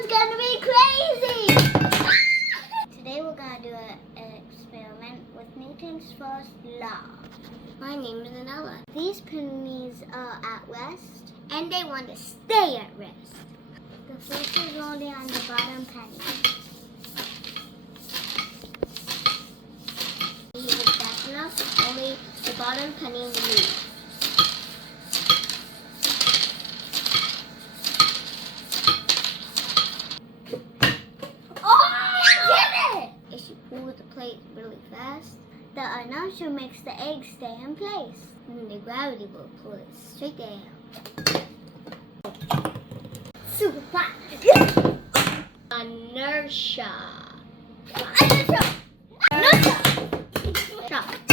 is gonna be crazy! Today we're gonna do an experiment with Newton's first law. My name is Anella. These pennies are at rest, and they want to stay at rest. The first is only on the bottom penny. He was fast enough, only the bottom penny will move. If you pull the plate really fast, the inertia makes the egg stay in place, and the gravity will pull it straight down. Super fast! Inertia! Inertia! Inertia!